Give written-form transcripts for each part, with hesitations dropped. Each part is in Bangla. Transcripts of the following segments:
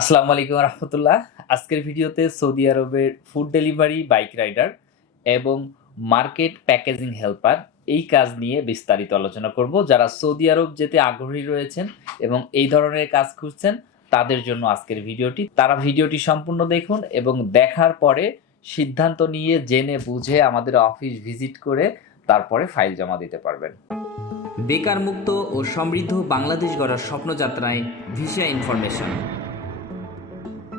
আসসালামু আলাইকুম রহমতুল্লাহ। আজকের ভিডিওতে সৌদি আরবের ফুড ডেলিভারি বাইক রাইডার এবং মার্কেট প্যাকেজিং হেল্পার এই কাজ নিয়ে বিস্তারিত আলোচনা করব। যারা সৌদি আরব যেতে আগ্রহী রয়েছেন এবং এই ধরনের কাজ খুঁজছেন তাদের জন্য আজকের ভিডিওটি। তারা ভিডিওটি সম্পূর্ণ দেখুন এবং দেখার পরে সিদ্ধান্ত নিয়ে জেনে বুঝে আমাদের অফিস ভিজিট করে তারপরে ফাইল জমা দিতে পারবেন। বেকার মুক্ত ও সমৃদ্ধ বাংলাদেশ গড়ার স্বপ্নযাত্রায় visa information,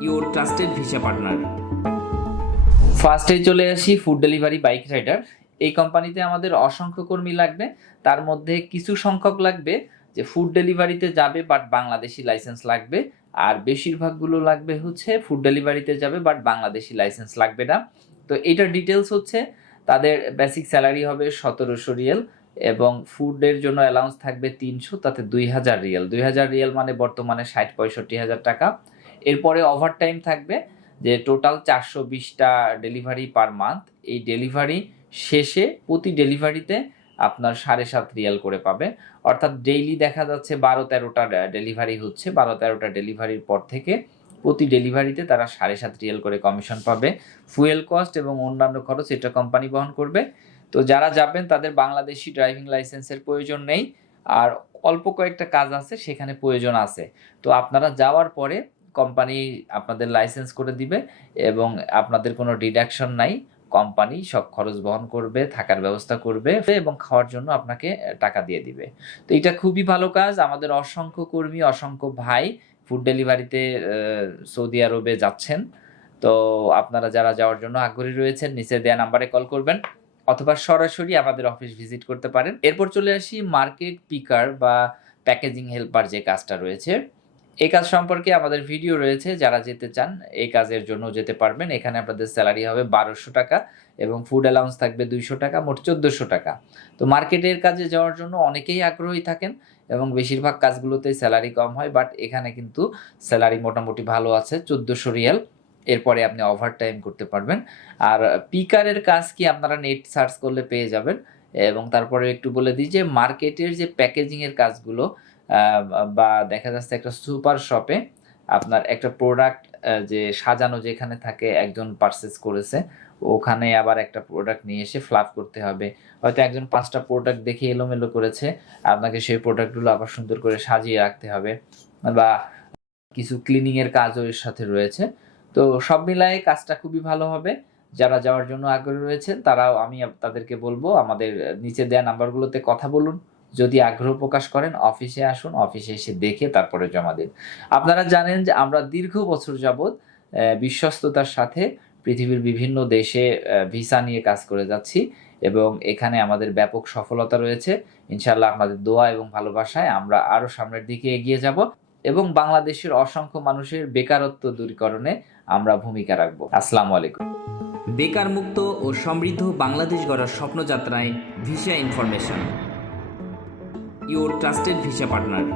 your trusted visa partner. ফার্স্টে চলে আসি ফুড ডেলিভারি বাইক রাইডার। এই কোম্পানিতে আমাদের অসংখ্য কর্মী লাগবে। তার মধ্যে কিছু সংখ্যক লাগবে যে ফুড ডেলিভারিতে যাবে বাট বাংলাদেশি লাইসেন্স লাগবে, আর বেশিরভাগগুলো লাগবে হচ্ছে ফুড ডেলিভারিতে যাবে বাট বাংলাদেশি লাইসেন্স লাগবে না। তো এটার ডিটেলস হচ্ছে তাদের বেসিক স্যালারি হবে 1700 রিয়াল এবং ফুডের জন্য অ্যালাউন্স থাকবে 300, তাতে 2000 রিয়াল। 2000 রিয়াল মানে বর্তমানে 60-65 হাজার টাকা। এরপরে ওভারটাইম থাকবে যে টোটাল 420টা ডেলিভারি পার মান্থ। এই ডেলিভারি শেষে প্রতি ডেলিভারিতে আপনার 7.5 রিয়াল করে পাবে, অর্থাৎ ডেইলি দেখা যাচ্ছে 12-13টা ডেলিভারি হচ্ছে। 12-13টা ডেলিভারির পর থেকে প্রতি ডেলিভারিতে তারা 7.5 রিয়াল করে কমিশন পাবে। ফুয়েল কস্ট এবং অন্যান্য খরচ এটা কোম্পানি বহন করবে। তো যারা যাবেন তাদের বাংলাদেশি ড্রাইভিং লাইসেন্সের প্রয়োজন নেই, আর অল্প কয়েকটা কাজ আছে সেখানে প্রয়োজন আছে। তো আপনারা যাওয়ার পরে কোম্পানি আপনাদের লাইসেন্স করে দিবে এবং আপনাদের কোনো ডিডাকশন নাই। কোম্পানি সব খরচ বহন করবে, থাকার ব্যবস্থা করবে এবং খাওয়ার জন্য আপনাকে টাকা দিয়ে দিবে। তো এটা খুবই ভালো কাজ। আমাদের অসংখ্য কর্মী, অসংখ্য ভাই ফুড ডেলিভারিতে সৌদি আরবে যাচ্ছেন। তো আপনারা যারা যাওয়ার জন্য আগ্রহী রয়েছেন নিচে দেয়া নাম্বারে কল করবেন অথবা সরাসরি আমাদের অফিস ভিজিট করতে পারেন। এরপর চলে আসি মার্কেট পিকার বা প্যাকেজিং হেল্পার যে কাজটা রয়েছে। এই কাজ সম্পর্কে আমাদের ভিডিও রয়েছে, যারা যেতে চান এই কাজের জন্য যেতে পারবেন। এখানে আপনাদের স্যালারি হবে 1200 টাকা এবং ফুড অ্যালাউন্স থাকবে 200 টাকা, মোট 1400 টাকা। তো মার্কেটের কাজে যাওয়ার জন্য অনেকেই আগ্রহী থাকেন এবং বেশিরভাগ কাজগুলোতে স্যালারি কম হয়, বাট এখানে কিন্তু স্যালারি মোটামুটি ভালো আছে, 1400 রিয়াল। এরপরে আপনি ওভার টাইম করতে পারবেন। আর পিকারের কাজ কি আপনারা নেট সার্চ করলে পেয়ে যাবেন। এবং তারপরে একটু বলে দিই যে মার্কেটের যে প্যাকেজিংয়ের কাজগুলো বা দেখা যাচ্ছে একটা সুপার শপে আপনার একটা প্রোডাক্ট যে সাজানো যেখানে থাকে, একজন পারচেস করেছে, ওখানে আবার একটা প্রোডাক্ট নিয়ে এসে ফ্লাপ করতে হবে। হয়তো একজন 5টা প্রোডাক্ট দেখে এলোমেলো করেছে, আপনাকে সেই প্রোডাক্টগুলো আবার সুন্দর করে সাজিয়ে রাখতে হবে, বা কিছু ক্লিনিংয়ের কাজও এর সাথে রয়েছে। তো সব মিলায়ে কাজটা খুবই ভালো হবে। যারা যাওয়ার জন্য আগ্রহী রয়েছেন তারাও, আমি তাদেরকে বলবো আমাদের নিচে দেওয়া নাম্বারগুলোতে কথা বলুন। যদি আগ্রহ প্রকাশ করেন অফিসে আসুন, অফিসে এসে দেখে তারপরে জমা দিন। আপনারা জানেন যে আমরা দীর্ঘ বছর যাবৎ বিশ্বস্ততার সাথে পৃথিবীর বিভিন্ন দেশে ভিসা নিয়ে কাজ করে যাচ্ছি এবং এখানে আমাদের ব্যাপক সফলতা রয়েছে। ইনশাআল্লাহ আপনাদের দোয়া এবং ভালোবাসায় আমরা আরও সামনের দিকে এগিয়ে যাব এবং বাংলাদেশের অসংখ্য মানুষের বেকারত্ব দূরীকরণে আমরা ভূমিকা রাখব। আসসালামু আলাইকুম। বেকার মুক্ত ও সমৃদ্ধ বাংলাদেশ গড়ার স্বপ্নযাত্রায় visa information, your trusted visa partner.